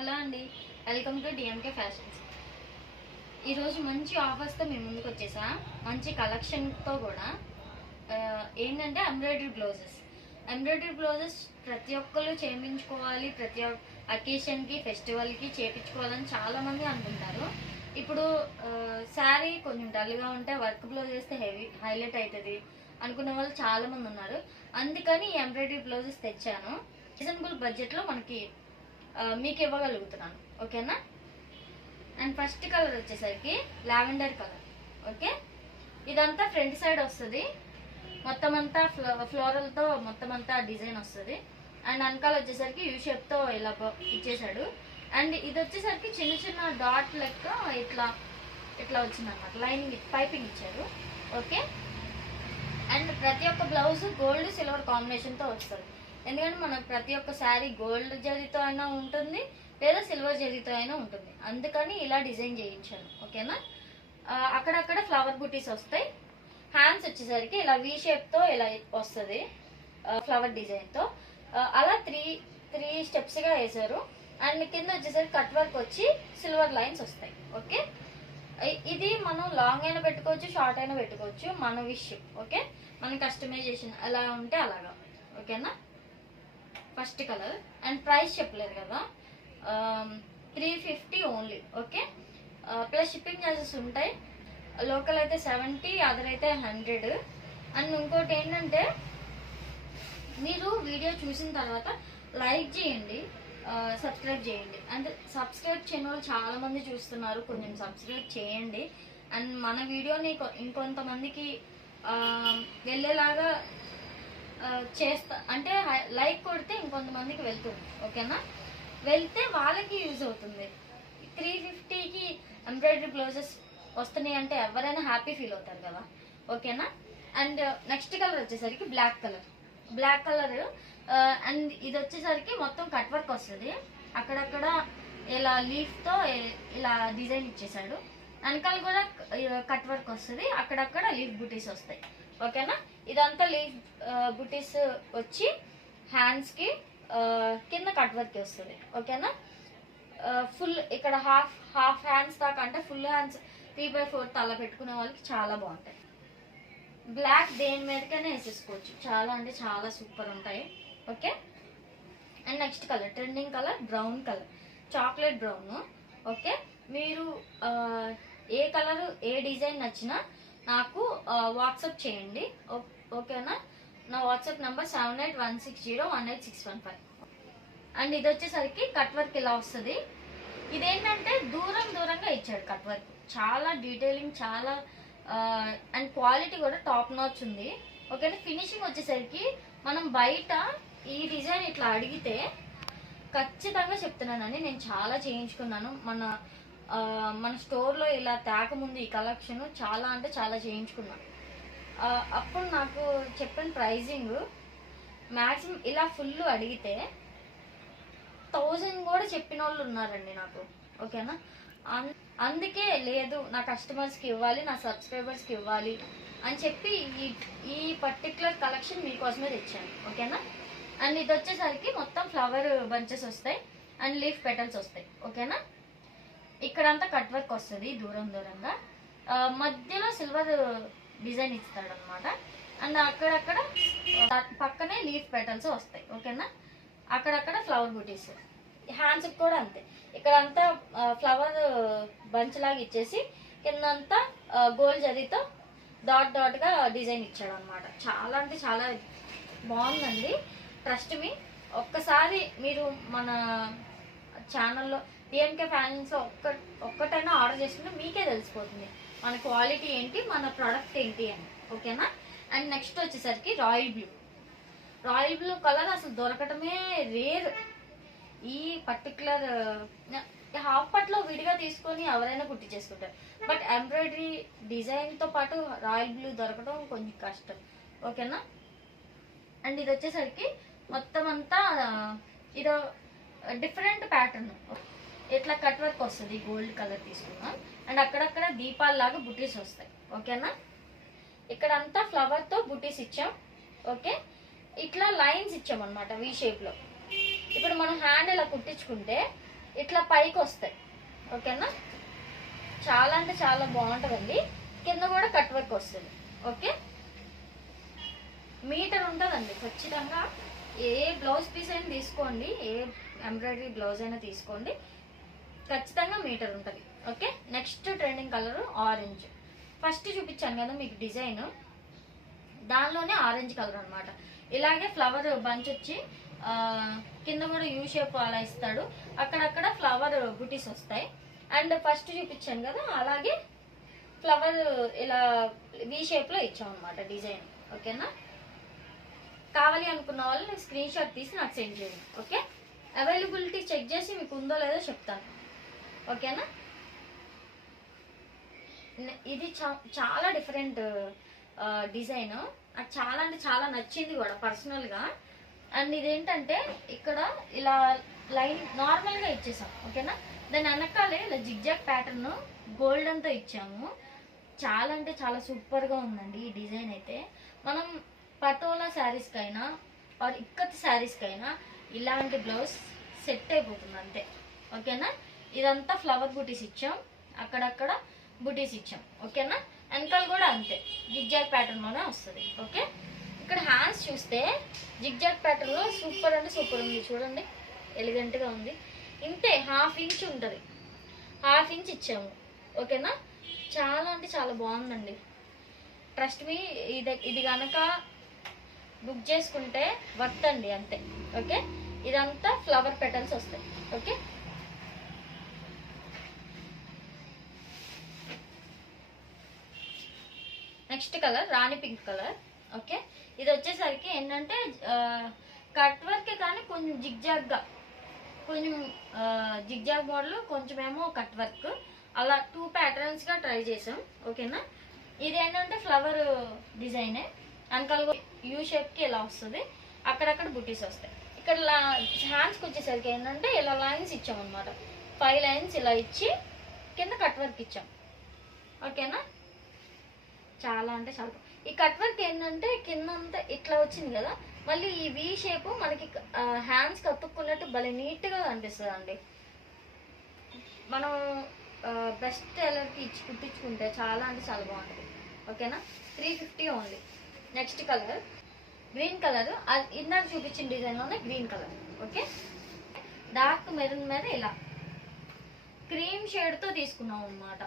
Hello అండి, welcome to DMK fashions. ఈరోజు మంచి ఆఫర్స్తో మేము ముందుకు వచ్చేసా. మంచి కలెక్షన్తో కూడా ఏంటంటే ఎంబ్రాయిడరీ బ్లౌజెస్ ప్రతి ఒక్కరు చేయించుకోవాలి, ప్రతి అకేషన్కి ఫెస్టివల్కి చేయించుకోవాలని చాలామంది అనుకుంటారు. ఇప్పుడు శారీ కొంచెం డల్గా ఉంటే వర్క్ బ్లౌజ్ వేస్తే హైలైట్ అవుతుంది అనుకునే వాళ్ళు చాలామంది ఉన్నారు. అందుకని ఈ ఎంబ్రాయిడరీ బ్లౌజెస్ తెచ్చాను. రీజనబుల్ బడ్జెట్లో మనకి మీకు ఇవ్వగలుగుతున్నాను, ఓకేనా. అండ్ ఫస్ట్ కలర్ వచ్చేసరికి లావెండర్ కలర్. ఓకే, ఇదంతా ఫ్రంట్ సైడ్ వస్తుంది, మొత్తం అంతా ఫ్లోరల్తో మొత్తం అంతా డిజైన్ వస్తుంది. అండ్ వెనకాల వచ్చేసరికి యూ షేప్తో ఇలా ఇచ్చేసాడు. అండ్ ఇది వచ్చేసరికి చిన్న చిన్న డాట్ లెక్క ఇట్లా ఇట్లా వచ్చిందన్నమాట, లైనింగ్ పైపింగ్ ఇచ్చారు. ఓకే, అండ్ ప్రతి ఒక్క బ్లౌజ్ గోల్డ్ సిల్వర్ కాంబినేషన్తో వస్తుంది. ఎందుకంటే మనకు ప్రతి ఒక్క శారీ గోల్డ్ జరీతో అయినా ఉంటుంది, లేదా సిల్వర్ జరీతో అయినా ఉంటుంది. అందుకని ఇలా డిజైన్ చేయించాను, ఓకేనా. అక్కడక్కడ ఫ్లవర్ బుటీస్ వస్తాయి. హ్యాండ్స్ వచ్చేసరికి ఇలా వీ షేప్తో ఇలా వస్తుంది ఫ్లవర్ డిజైన్తో. అలా త్రీ స్టెప్స్గా వేసారు. అండ్ కింద వచ్చేసరికి కట్ వర్క్ వచ్చి సిల్వర్ లైన్స్ వస్తాయి. ఓకే, ఇది మనం లాంగ్ అయినా పెట్టుకోవచ్చు, షార్ట్ అయినా పెట్టుకోవచ్చు, మన విష్. ఓకే, మన కస్టమైజేషన్ ఎలా ఉంటే అలాగా, ఓకేనా. First colour. అండ్ ప్రైస్ చెప్పలేదు కదా, 350 only. Okay, plus shipping charges ఉంటాయి. లోకల్ అయితే 70, అదర్ అయితే 100. అండ్ ఇంకోటి ఏంటంటే, మీరు వీడియో చూసిన తర్వాత లైక్ చేయండి, సబ్స్క్రైబ్ చేయండి. అండ్ సబ్స్క్రైబ్ చేయని వాళ్ళు చాలామంది చూస్తున్నారు, కొంచెం సబ్స్క్రైబ్ చేయండి. అండ్ మన వీడియోని ఇంకొంతమందికి వెళ్ళేలాగా చేస్తా, అంటే లైక్ కొడితే ఇంకొంతమందికి వెళ్తుంది, ఓకేనా. వెళ్తే వాళ్ళకి యూజ్ అవుతుంది. 350కి ఎంబ్రాయిడరీ బ్లౌజెస్ వస్తున్నాయి అంటే ఎవరైనా హ్యాపీ ఫీల్ అవుతారు కదా, ఓకేనా. అండ్ నెక్స్ట్ కలర్ వచ్చేసరికి బ్లాక్ కలర్. అండ్ ఇది వచ్చేసరికి మొత్తం కట్ వర్క్ వస్తుంది. అక్కడక్కడ ఇలా లీఫ్తో ఇలా డిజైన్ ఇచ్చేసాడు. వెనకాల కూడా కట్ వర్క్ వస్తుంది, అక్కడక్కడ లీఫ్ బుటీస్ వస్తాయి, ఓకేనా. ఇదంతా లీఫ్ బుటీస్ వచ్చి హ్యాండ్స్కి కింద కట్ వర్క్ వస్తుంది, ఓకేనా. ఫుల్ ఇక్కడ హాఫ్ హ్యాండ్స్ దాకా, అంటే ఫుల్ హ్యాండ్స్ 3/4 అలా పెట్టుకునే వాళ్ళకి చాలా బాగుంటాయి. బ్లాక్ దేని మీదకైనా వేసేసుకోవచ్చు, చాలా అంటే చాలా సూపర్ ఉంటాయి. Okay, and next colour trending colour brown colour, chocolate brown. Okay, మీరు ఏ కలర్ ఏ డిజైన్ నచ్చినా నాకు వాట్సాప్ చేయండి, ఓకేనా. నా వాట్సాప్ నెంబర్ 7816018615. అండ్ ఇది వచ్చేసరికి కట్ వర్క్ ఇలా వస్తుంది. ఇదేంటంటే దూరంగా ఇచ్చాడు కట్ వర్క్, చాలా డీటెయిలింగ్, చాలా అండ్ క్వాలిటీ కూడా టాప్ నాచ్ ఉంది, ఓకేనా. ఫినిషింగ్ వచ్చేసరికి మనం బయట ఈ డిజైన్ ఇట్లా అడిగితే ఖచ్చితంగా చెప్తున్నానని నేను చాలా చేయించుకున్నాను. మన స్టోర్లో ఇలా తేకముందు ఈ కలెక్షన్ చాలా అంటే చాలా చేయించుకున్నాను. అప్పుడు నాకు చెప్పిన ప్రైజింగ్ మ్యాక్సిమం ఇలా ఫుల్ అడిగితే 1000 కూడా చెప్పిన వాళ్ళు ఉన్నారండి నాకు, ఓకేనా. అందుకే లేదు, నా కస్టమర్స్కి ఇవ్వాలి, నా సబ్స్క్రైబర్స్కి ఇవ్వాలి అని చెప్పి ఈ పర్టికులర్ కలెక్షన్ మీకోసమే తెచ్చాను, ఓకేనా. అండ్ ఇది వచ్చేసరికి మొత్తం ఫ్లవర్ బంచెస్ వస్తాయి అండ్ లీఫ్ పెటల్స్ వస్తాయి, ఓకేనా. ఇక్కడంతా కట్ వర్క్ వస్తుంది దూరంగా, మధ్యలో సిల్వర్ డిజైన్ ఇస్తాడు అనమాట. అండ్ అక్కడక్కడ పక్కనే లీఫ్ పెటల్స్ వస్తాయి, ఓకేనా. అక్కడక్కడ ఫ్లవర్ బూటీస్. హ్యాండ్స్కి కూడా అంతే, ఇక్కడంతా ఫ్లవర్ బంచ్ లాగా ఇచ్చేసి కిందంతా గోల్డ్ జరీతో డాట్గా డిజైన్ ఇచ్చాడు అనమాట. చాలా అంటే చాలా బాగుందండి, ట్రస్ట్ మీ. ఒక్కసారి మీరు మన ఛానల్లో డిఎంకే ఫ్యాషన్స్లో ఒక్కటైనా ఆర్డర్ చేసుకుంటే మీకే తెలిసిపోతుంది మన క్వాలిటీ ఏంటి, మన ప్రోడక్ట్ ఏంటి అని, ఓకేనా. అండ్ నెక్స్ట్ వచ్చేసరికి రాయల్ బ్లూ కలర్ అసలు దొరకటమే రేర్. ఈ పర్టికులర్ హాఫ్ పట్లో విడిగా తీసుకొని ఎవరైనా కుట్టించేసుకుంటారు, బట్ ఎంబ్రాయిడరీ డిజైన్తో పాటు రాయల్ బ్లూ దొరకడం కొంచెం కష్టం, ఓకేనా. అండ్ ఇది వచ్చేసరికి మొత్తం అంతా ఇదో డిఫరెంట్ ప్యాటర్న్, ఇట్లా కట్ వర్క్ వస్తుంది, గోల్డ్ కలర్ తీసుకున్నాం. అండ్ అక్కడక్కడ దీపాల్లాగా బుటీస్ వస్తాయి, ఓకేనా. ఇక్కడంతా ఫ్లవర్తో బుటీస్ ఇచ్చాం, ఓకే. ఇట్లా లైన్స్ ఇచ్చాం అనమాట వీ షేప్లో. ఇప్పుడు మనం హ్యాండ్ ఇలా కుట్టించుకుంటే ఇట్లా పైకి వస్తాయి. ఓకేనా, చాలా అంటే చాలా బాగుంటుందండి. కింద కూడా కట్ వర్క్ వస్తుంది. ఓకే, మీటర్ ఉంటుందండి ఖచ్చితంగా. ఏ బ్లౌజ్ పీస్ అయినా తీసుకోండి, ఏ ఎంబ్రాయిడరీ బ్లౌజ్ అయినా తీసుకోండి, ఖచ్చితంగా మీటర్ ఉంటుంది. Okay, next trending colour orange. First చూపించాను కదా మీకు డిజైన్, దానిలోనే ఆరెంజ్ కలర్ అనమాట. ఇలాగే ఫ్లవర్ బంచ్ వచ్చి కింద కూడా యూ షేప్ అలా ఇస్తాడు, అక్కడక్కడ ఫ్లవర్ బుటీస్ వస్తాయి. అండ్ ఫస్ట్ చూపించాను కదా అలాగే ఫ్లవర్ ఇలా వి షేప్లో ఇచ్చాం అనమాట డిజైన్. ఓకేనా, కావాలి అనుకున్న వాళ్ళు స్క్రీన్ షాట్ తీసి నాకు సెండ్ చేయండి. ఓకే, అవైలబిలిటీ చెక్ చేసి మీకు ఉందో లేదో చెప్తాను. ఓకేనా, ఇది చాలా డిఫరెంట్ డిజైన్, నాకు చాలా అంటే చాలా నచ్చింది కూడా పర్సనల్గా. అండ్ ఇదేంటంటే ఇక్కడ ఇలా లైన్ నార్మల్గా ఇచ్చేసాం. ఓకేనా, దాని వెనకాలే ఇలా జిగ్జాగ్ ప్యాటర్న్ గోల్డెన్తో ఇచ్చాము. చాలా అంటే చాలా సూపర్గా ఉందండి ఈ డిజైన్ అయితే. మనం పటోలా శారీస్కైనా ఆర్ ఇక్కత్ శారీస్కైనా ఇలాంటి బ్లౌజ్ సెట్ అయిపోతుంది అంతే. ఓకేనా, ఇదంతా ఫ్లవర్ బూటీస్ ఇచ్చాం, అక్కడక్కడ బూటీస్ ఇచ్చాం. ఓకేనా, వెనకాల కూడా అంతే జిగ్జాగ్ ప్యాటర్న్లోనే వస్తుంది. ఓకే, ఇక్కడ హ్యాండ్స్ చూస్తే జిగ్జాగ్ ప్యాటర్న్లో సూపర్ అంటే సూపర్ ఉంది చూడండి, ఎలిగెంట్గా ఉంది. ఇంతే, 1/2 ఇంచ్ ఉంటుంది, 1/2 ఇంచ్ ఇచ్చాము. ఓకేనా, చాలా అంటే చాలా బాగుందండి. ట్రస్ట్ మీ, ఇది కనుక బుక్ చేసుకుంటే వర్త్ అండి అంతే. ఓకే, ఇదంతా ఫ్లవర్ పెటల్స్ వస్తాయి. ఓకే, నెక్స్ట్ కలర్ రాణి పింక్ కలర్. ఓకే, ఇది వచ్చేసరికి ఏంటంటే కట్ వర్క్ కానీ కొంచెం జిగ్జాగ్గా, కొంచెం జిగ్జాగ్ మోడల్, కొంచెం ఏమో కట్ వర్క్, అలా 2 ప్యాటర్న్స్గా ట్రై చేసాం. ఓకేనా, ఇది ఏంటంటే ఫ్లవర్ డిజైనే, వెనకాల యూ షేప్కి ఇలా వస్తుంది, అక్కడక్కడ బుటీస్ వస్తాయి. ఇక్కడ హ్యాండ్స్కి వచ్చేసరికి ఏంటంటే ఇలా లైన్స్ ఇచ్చాం అనమాట, 5 లైన్స్ ఇలా ఇచ్చి కింద కట్ వర్క్ ఇచ్చాం. ఓకేనా, చాలా అంటే చాలా. ఈ కట్ వర్క్ ఏంటంటే కింద అంతా ఇట్లా వచ్చింది కదా, మళ్ళీ ఈ వి షేప్ మనకి హ్యాండ్స్కి అతుక్కున్నట్టు భలే నీట్గా కనిపిస్తుంది అండి. మనం బెస్ట్ టైలర్కి ఇచ్చి కుట్టించుకుంటే చాలా అంటే చాలా బాగుంటుంది. ఓకేనా, 350 only. Next colour green colour, ఇందాక చూపించిన డిజైన్లోనే green colour. Okay, dark maroon మీద ఇలా క్రీమ్ షేడ్తో తీసుకున్నాం అనమాట.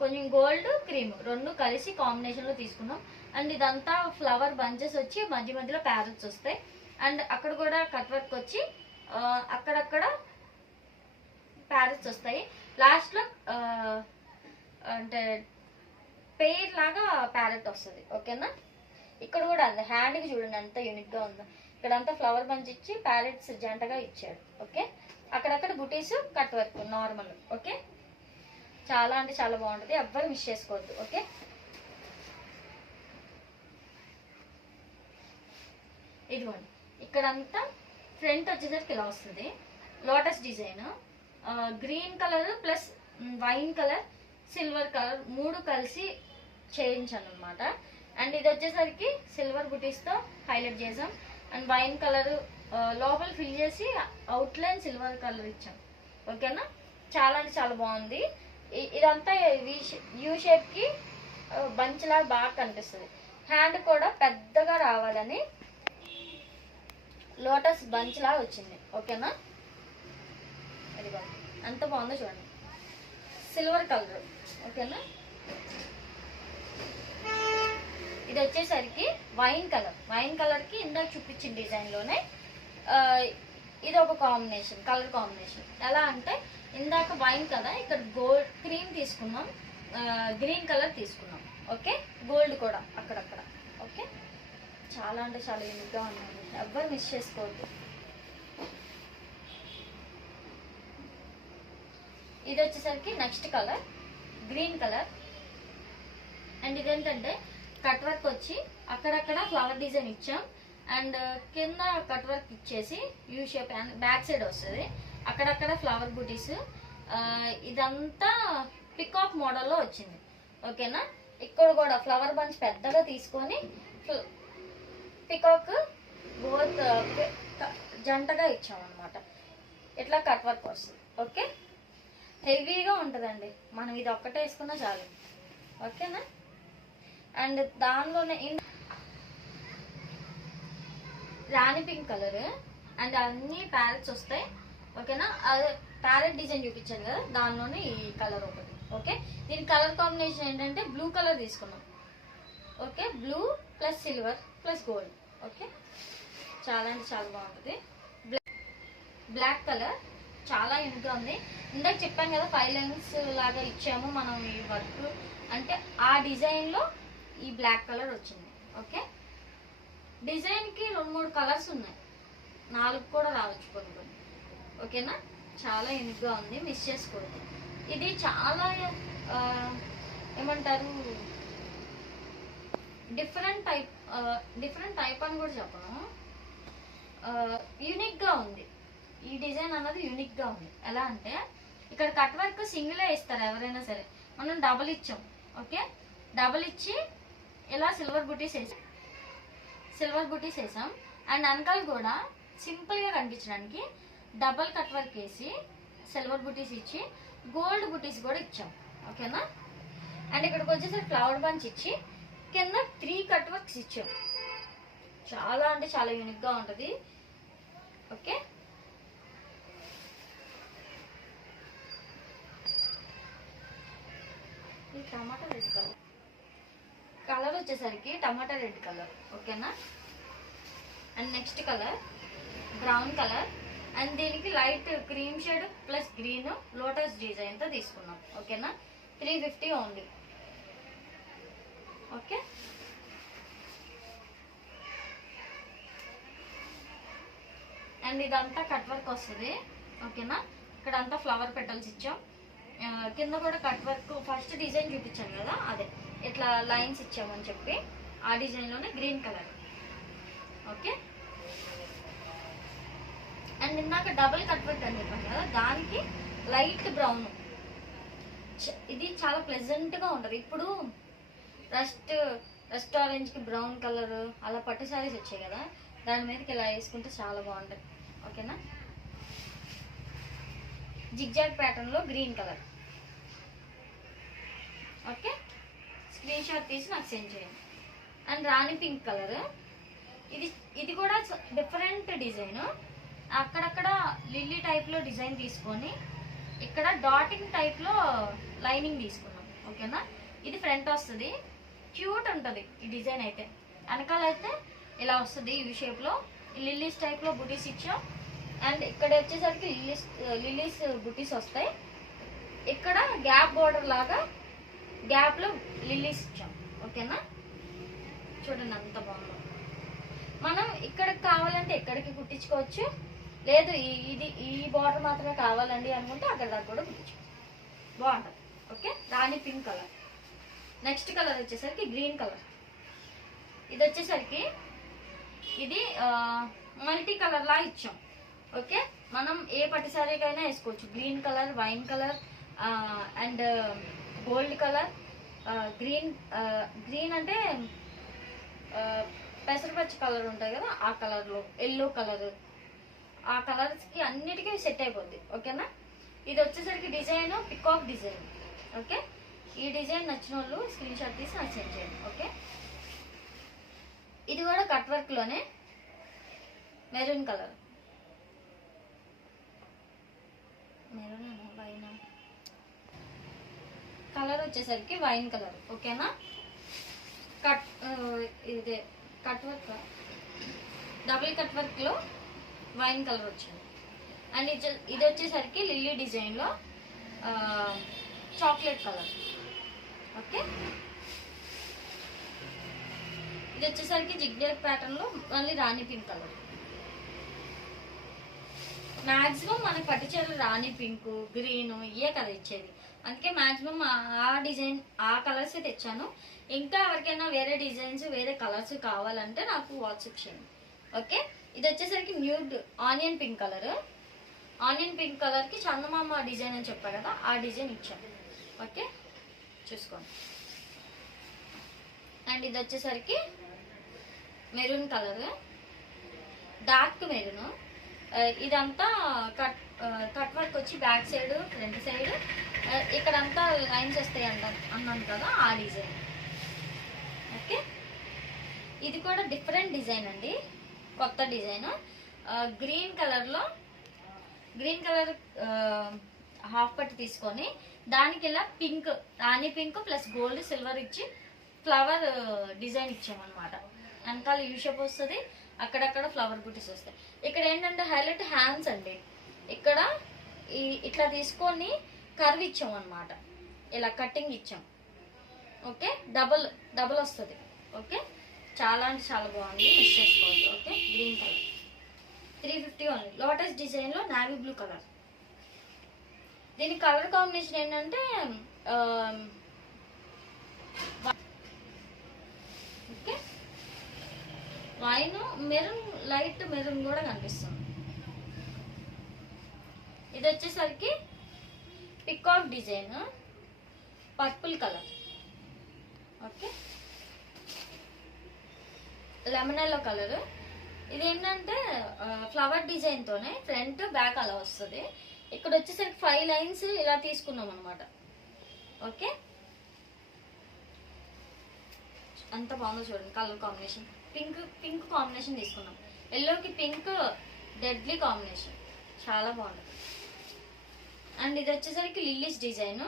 కొంచెం గోల్డ్ క్రీమ్ రెండు కలిసి కాంబినేషన్లో తీసుకున్నాం. అండ్ ఇదంతా ఫ్లవర్ బంచెస్ వచ్చి మధ్య మధ్యలో ప్యారెట్స్ వస్తాయి. అండ్ అక్కడ కూడా కట్ వర్క్ వచ్చి అక్కడక్కడ ప్యారెట్స్ వస్తాయి. లాస్ట్లో అంటే పెయిర్ లాగా ప్యారెట్ వస్తుంది. ఓకేనా, ఇక్కడ కూడా అంతే, హ్యాండ్కి చూడండి ఎంత యూనిక్గా ఉందో. ఇక్కడంతా ఫ్లవర్ బంచ్ ఇచ్చి ప్యారెట్స్ జంటగా ఇచ్చాడు. ఓకే, అక్కడక్కడ బుటీస్ కట్ వర్క్ నార్మల్. ఓకే, చాలా అంటే చాలా బాగుంటుంది, ఎవ్వరు మిస్ చేసుకోవద్దు. ఓకే, ఇదిగోండి ఇక్కడంతా ఫ్రంట్ వచ్చేసరికి ఇలా వస్తుంది, lotus design, green colour plus wine colour, silver colour 3 కలిసి చేయించాను అనమాట. అండ్ ఇది వచ్చేసరికి సిల్వర్ బుటీస్తో హైలైట్ చేసాం. అండ్ వైన్ కలర్ లోపల ఫిల్ చేసి అవుట్లైన్ సిల్వర్ కలర్ ఇచ్చాం. ఓకేనా, చాలా అంటే చాలా బాగుంది. ఇదంతా యూ షేప్కి బంచ్ లాగా బాగా కనిపిస్తుంది. హ్యాండ్ కూడా పెద్దగా రావాలని లోటస్ బంచ్ లాగా వచ్చింది. ఓకేనా, అది ఎంత బాగుందో చూడండి, సిల్వర్ కలర్. ఓకేనా, ఇది వచ్చేసరికి వైన్ కలర్. వైన్ కలర్కి ఇందాక చూపించిన డిజైన్లోనే ఇది ఒక కాంబినేషన్, కలర్ కాంబినేషన్. ఎలా అంటే ఇందాక వైన్ కదా, ఇక్కడ గోల్డ్ క్రీమ్ తీసుకున్నాం, గ్రీన్ కలర్ తీసుకున్నాం. ఓకే, గోల్డ్ కూడా అక్కడక్కడ. ఓకే, చాలా అంటే చాలా యూనిక్గా ఉన్నాయి, ఎవ్వరు మిస్ చేసుకోవద్దు. ఇది వచ్చేసరికి next colour green colour. And ఇదేంటంటే కట్ వర్క్ వచ్చి అక్కడక్కడ ఫ్లవర్ డిజైన్ ఇచ్చాం. అండ్ కింద కట్ వర్క్ ఇచ్చేసి యూ షేప్ బ్యాక్ సైడ్ వస్తుంది, అక్కడక్కడ ఫ్లవర్ బూటీస్. ఇదంతా పికాక్ మోడల్లో వచ్చింది. ఓకేనా, ఇక్కడ కూడా ఫ్లవర్ బంచ్ పెద్దగా తీసుకొని పికాక్ బోత్ జంటగా ఇచ్చాం అనమాట. ఇట్లా కట్ వర్క్ వస్తుంది. ఓకే, హెవీగా ఉంటుందండి. మనం ఇది ఒక్కటే వేసుకున్నా చాలు. ఓకేనా? అండ్ దానిలోనే రాణి పింక్ కలర్ అండ్ అన్ని ప్యారెట్స్ వస్తాయి. ఓకేనా? అదే ప్యారెట్ డిజైన్ చూపించాను కదా, దానిలోనే ఈ కలర్ ఒకటి. ఓకే, దీని కలర్ కాంబినేషన్ ఏంటంటే బ్లూ కలర్ తీసుకున్నాం. Okay, blue plus silver plus gold. Okay, చాలా అంటే చాలా బాగుంటుంది. బ్లాక్ కలర్ చాలా యూనిక్గా ఉంది. ఇందాక చెప్పాను కదా 5 లైన్స్ లాగా ఇచ్చాము మనం ఈ వర్క్, అంటే ఆ డిజైన్లో ఈ బ్లాక్ కలర్ వచ్చింది. ఓకే, డిజైన్కి 2-3 కలర్స్ ఉన్నాయి, 4 కూడా రావచ్చు కొన్ని కొన్ని. ఓకేనా? చాలా యూనిక్గా ఉంది, మిస్ చేసుకోవద్దు. ఇది చాలా ఏమంటారు, డిఫరెంట్ టైప్ అని కూడా చెప్పను, యూనిక్గా ఉంది. ఈ డిజైన్ అన్నది యూనిక్గా ఉంది. ఎలా అంటే ఇక్కడ కట్ వర్క్ సింగిలే ఇస్తారు ఎవరైనా సరే, మనం డబుల్ ఇచ్చాం. ఓకే, డబుల్ ఇచ్చి ఇలా సిల్వర్ బుటీస్ వేసాం. అండ్ వెనకాల కూడా సింపుల్గా కనిపించడానికి డబల్ కట్ వర్క్ వేసి సిల్వర్ బుటీస్ ఇచ్చి గోల్డ్ బుటీస్ కూడా ఇచ్చాం. ఓకేనా? అండ్ ఇక్కడికి వచ్చేసరికి ఫ్లవర్ బంచ్ ఇచ్చి కింద 3 కట్ వర్క్స్ ఇచ్చాం. చాలా అంటే చాలా యూనిక్గా ఉంటుంది. ఓకే, ఈ టమాటా రెడ్ కలర్ వచ్చేసరికి టమాటా రెడ్ కలర్. ఓకేనా? And next colour brown colour and దీనికి light cream shade plus green lotus డిజైన్తో తీసుకున్నాం. ఓకేనా? 350 ఓన్లీ. ఓకే, అండ్ ఇదంతా కట్ వర్క్ వస్తుంది. ఓకేనా? ఇక్కడ అంతా ఫ్లవర్ పెటల్స్ ఇచ్చాం, కింద కూడా కట్ వర్క్. ఫస్ట్ డిజైన్ చూపించాను కదా, అదే ఇట్లా లైన్స్ ఇచ్చామని చెప్పి ఆ డిజైన్లోనే గ్రీన్ కలర్. ఓకే, అండ్ ఇందాక డబుల్ కట్ వర్క్ అని చెప్పాను కదా, దానికి లైట్ బ్రౌన్. ఇది చాలా ప్లెజెంట్గా ఉంటుంది. ఇప్పుడు రస్ట్ ఆరెంజ్కి బ్రౌన్ కలర్ అలా పట్టు శారీస్ వచ్చాయి కదా, దాని మీదకి ఇలా వేసుకుంటే చాలా బాగుంటుంది. ఓకేనా? జిగ్జాగ్ ప్యాటర్న్లో green colour. Okay, screen shot తీసి నాకు సెండ్ చేయండి. అండ్ రాణి పింక్ కలర్, ఇది కూడా డిఫరెంట్ డిజైన్. అక్కడక్కడ లిల్లీ టైప్లో డిజైన్ తీసుకొని ఇక్కడ డాటింగ్ టైప్లో లైనింగ్ తీసుకున్నాం. ఓకేనా? ఇది ఫ్రంట్ వస్తుంది, క్యూట్ ఉంటుంది ఈ డిజైన్. అయితే వెనకాల అయితే ఇలా వస్తుంది యూ షేప్లో, లిల్లీస్ టైప్లో బుటీస్ ఇచ్చాం. అండ్ ఇక్కడ వచ్చేసరికి లిల్లీస్ బుటీస్ వస్తాయి. ఇక్కడ గ్యాప్ బోర్డర్ లాగా గ్యాప్లో లిల్లీస్ ఇచ్చాం. ఓకేనా? చూడండి అంత బాగుంది. మనం ఇక్కడికి కావాలంటే ఇక్కడికి కుట్టించుకోవచ్చు, లేదు ఈ బార్డర్ మాత్రమే కావాలండి అనుకుంటే అక్కడ దాకా కూడా కుట్టించుకోవచ్చు, బాగుంటుంది. ఓకే, రాణి పింక్ కలర్. నెక్స్ట్ కలర్ వచ్చేసరికి గ్రీన్ కలర్. ఇది వచ్చేసరికి ఇది మల్టీ కలర్ లా ఇచ్చాం. ఓకే, మనం ఏ పట్టు శారీకైనా వేసుకోవచ్చు. Green colour, wine colour and gold colour, green అంటే పెసరపచ్చి కలర్ ఉంటుంది కదా, ఆ కలర్లో ఎల్లో కలర్, ఆ కలర్స్కి అన్నిటికీ సెట్ అయిపోద్ది. ఓకేనా? ఇది వచ్చేసరికి డిజైన్ పికాక్ డిజైన్. ఓకే, ఈ డిజైన్ నచ్చిన వాళ్ళు స్క్రీన్ షాట్ తీసి నాకు సెండ్ చేయండి. ఓకే, ఇది కూడా కట్ వర్క్లోనే మెరూన్ కలర్. వైన్ కలర్ వచ్చేసరికి వైన్ కలర్. ఓకేనా? ఇదే కట్ వర్క్, డబుల్ కట్ వర్క్లో వైన్ కలర్ వచ్చింది. అండ్ ఇది వచ్చేసరికి లిల్లీ డిజైన్లో చాక్లెట్ కలర్. ఓకే, ఇది వచ్చేసరికి జిగ్జాగ్ ప్యాటర్న్లో మళ్ళీ రాణి పింక్ కలర్. మ్యాక్సిమం మనకి పట్టు చీరలు రాణి పింక్, గ్రీన్ ఇవే కదా ఇచ్చేది, అందుకే మ్యాక్సిమం ఆ డిజైన్ ఆ కలర్సే తెచ్చాను. ఇంకా ఎవరికైనా వేరే డిజైన్స్ వేరే కలర్స్ కావాలంటే నాకు వాట్సాప్ చేయండి. ఓకే, ఇది వచ్చేసరికి nude onion pink colour. Onion pink కలర్కి చందమామ డిజైన్ అని చెప్పా కదా, ఆ డిజైన్ ఇచ్చాను. ఓకే, చూసుకోండి. అండ్ ఇది వచ్చేసరికి మెరూన్ కలర్, డార్క్ మెరూన్. ఇదంతా కట్ వర్క్ వచ్చి బ్యాక్ సైడ్ ఫ్రంట్ సైడ్ ఇక్కడంతా లైన్స్ వస్తాయి అన్నాను కదా, ఆ డిజైన్. ఓకే, ఇది కూడా డిఫరెంట్ డిజైన్ అండి, కొత్త డిజైన్. గ్రీన్ కలర్లో, గ్రీన్ కలర్ హాఫ్ పట్టు తీసుకొని దానికి ఇలా పింక్, రాణి పింక్ ప్లస్ గోల్డ్ సిల్వర్ ఇచ్చి ఫ్లవర్ డిజైన్ ఇచ్చామన్నమాట. వెనకాల యూ షేప్ వస్తుంది, అక్కడక్కడ ఫ్లవర్ బూటీస్ వస్తాయి. ఇక్కడ ఏంటంటే హైలైట్ హ్యాండ్స్ అండి, ఇక్కడ ఇట్లా తీసుకొని కర్వ్ ఇచ్చాం అనమాట, ఇలా కటింగ్ ఇచ్చాం. ఓకే, డబల్ డబల్ వస్తుంది. ఓకే, చాలా అంటే చాలా బాగుంది, మిస్ చేసుకోవద్దు. Okay, green colour 350 only. Lotus డిజైన్లో నావీ బ్లూ కలర్. దీని కలర్ కాంబినేషన్ ఏంటంటే okay wine maroon, light maroon కూడా కనిపిస్తుంది. ఇది వచ్చేసరికి peacock design, purple colour. Okay, lemon yellow colour. ఇది ఏంటంటే ఫ్లవర్ డిజైన్ తోనే ఫ్రంట్ బ్యాక్ అలా వస్తుంది. ఇక్కడ వచ్చేసరికి 5 లైన్స్ ఇలా తీసుకున్నాం అనమాట. ఓకే, అంత బాగుందో చూడండి కలర్ కాంబినేషన్. పింక్ కాంబినేషన్ తీసుకున్నాం, ఎల్లోకి పింక్ డెడ్లీ కాంబినేషన్, చాలా బాగుంటుంది. అండ్ ఇది వచ్చేసరికి లిల్లీస్ డిజైన్,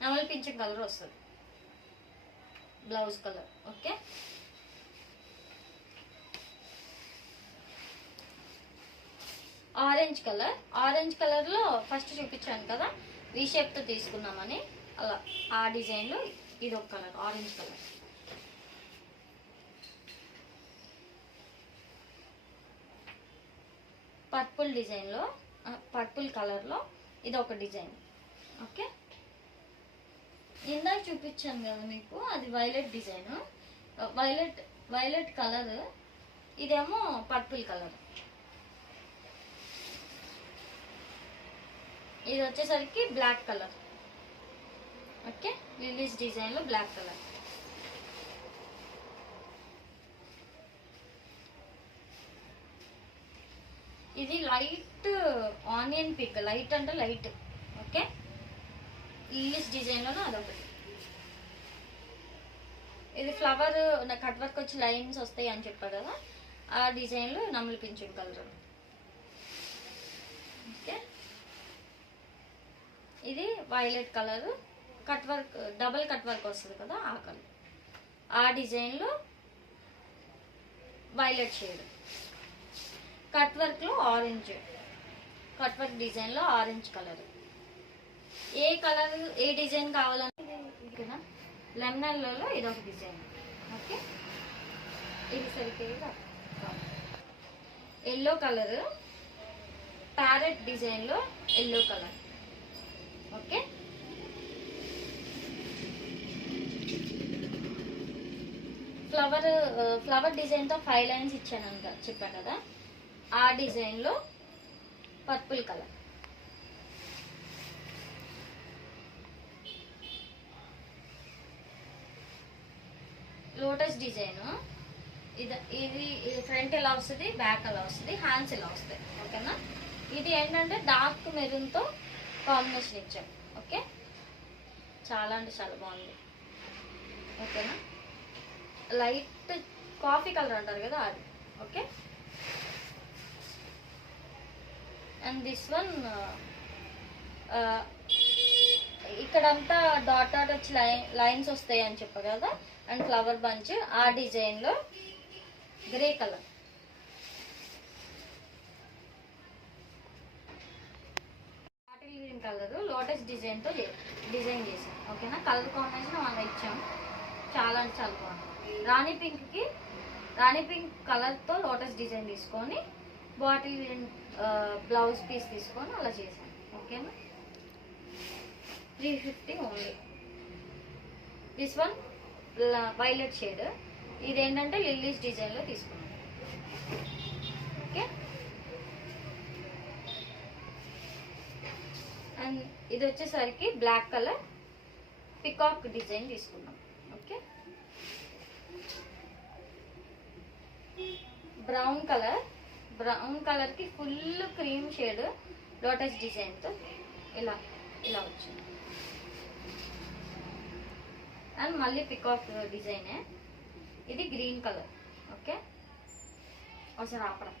నవల పింఛన్ కలర్ వస్తుంది, blouse colour. Okay, orange colour. Orange కలర్లో ఫస్ట్ చూపించాను కదా వి షేప్తో తీసుకున్నామని, అలా ఆ డిజైన్లో ఇది ఒక కలర్, ఆరెంజ్ కలర్. పర్పుల్ డిజైన్లో, పర్పుల్ కలర్లో ఇది ఒక డిజైన్. ఓకే, ఇందాక చూపించాను కదా మీకు, అది వైలెట్ డిజైన్, వైలెట్ కలర్. ఇదేమో పర్పుల్ కలర్. ఇది వచ్చేసరికి బ్లాక్ కలర్. ఓకే, లిలీస్ డిజైన్లో బ్లాక్ కలర్. ఇది లైట్ ఆనియన్ పిక్, లైట్ అంటే లైట్. ఓకే, లిలీస్ డిజైన్లోనూ అదొకటి. ఇది ఫ్లవర్ కట్ వర్క్ వచ్చి లైన్స్ వస్తాయి అని చెప్పారు కదా, ఆ డిజైన్లో నమ్మలి పింఛన్ కలర్. ఓకే, ఇది violet colour, cut work double cut work వస్తుంది కదా ఆ కలర్, ఆ డిజైన్లో వైలెట్ షేడ్. కట్ వర్క్లో ఆరెంజ్, కట్ వర్క్ డిజైన్లో ఆరెంజ్ కలర్. ఏ కలర్ ఏ డిజైన్ కావాలని ఇదినా లెమనల్లో ఇదొక డిజైన్. ఓకే, ఇది సరిపోయేది. ఎల్లో కలర్, ప్యారెట్ డిజైన్లో ఎల్లో కలర్. ఓకే, ఫ్లవర్ డిజైన్తో 5 లైన్స్ ఇచ్చాను చెప్పాను కదా, ఆ డిజైన్లో పర్పుల్ కలర్. లోటస్ డిజైన్, ఇది ఫ్రంట్ ఎలా వస్తుంది, బ్యాక్ ఎలా వస్తుంది, హ్యాండ్స్ ఎలా వస్తాయి. ఓకేనా, ఇది ఏంటంటే డార్క్ మెరూన్తో కాంబినేషన్ ఇచ్చాం. ఓకే, చాలా అంటే చాలా బాగుంది. ఓకేనా, లైట్ కాఫీ కలర్ అంటారు కదా అది. ఓకే, అండ్ దిస్ వన్ ఇక్కడంతా డాట్ డాట్ వచ్చి లైన్స్ వస్తాయి అని చెప్పారు కదా, అండ్ ఫ్లవర్ బంచ్, ఆ డిజైన్లో grey colour. Bottle green colour lotus డిజైన్తో డిజైన్ చేసాం. ఓకేనా, కలర్ కాంబినేషన్ మనం ఇచ్చాం, చాలా అంటే చాలా బాగుంది. రాణి పింక్ కలర్తో లోటస్ డిజైన్ తీసుకొని బాటిల్ గ్రీన్ బ్లౌజ్ పీస్ తీసుకొని అలా చేసాం. ఓకేనా, 350 only. This one violet shade, ఇదేంటంటే లిల్లీస్ డిజైన్లో తీసుకున్నాం. ఓకే, అండ్ ఇది వచ్చేసరికి బ్లాక్ కలర్ పికాక్ డిజైన్ తీసుకున్నాం. ఓకే, బ్రౌన్ కలర్కి ఫుల్ క్రీమ్ షేడ్ లోటస్ డిజైన్తో ఇలా ఇలా వచ్చింది. అండ్ మళ్ళీ పికాక్ డిజైనే, ఇది గ్రీన్ కలర్. ఓకే, ఒకసారి ఆపడం.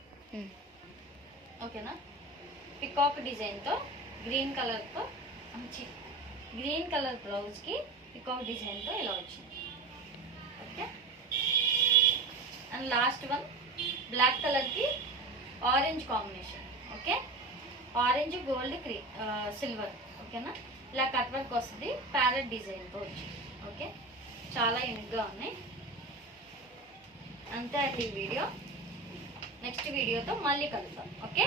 ఓకేనా, పికాక్ డిజైన్తో గ్రీన్ కలర్తో గ్రీన్ కలర్ బ్లౌజ్కి పికాక్ డిజైన్తో ఇలా వచ్చింది. Okay, and last one black కలర్కి orange combination. Okay, orange gold silver. ఓకేనా, ఇలా కట్ వర్క్ వస్తుంది, ప్యారెట్ డిజైన్తో వచ్చింది. ఓకే, చాలా యూనిక్గా ఉన్నాయి. అంతే అండి ఈ వీడియో. నెక్స్ట్ వీడియోతో మళ్ళీ కలుద్దాం. ఓకే.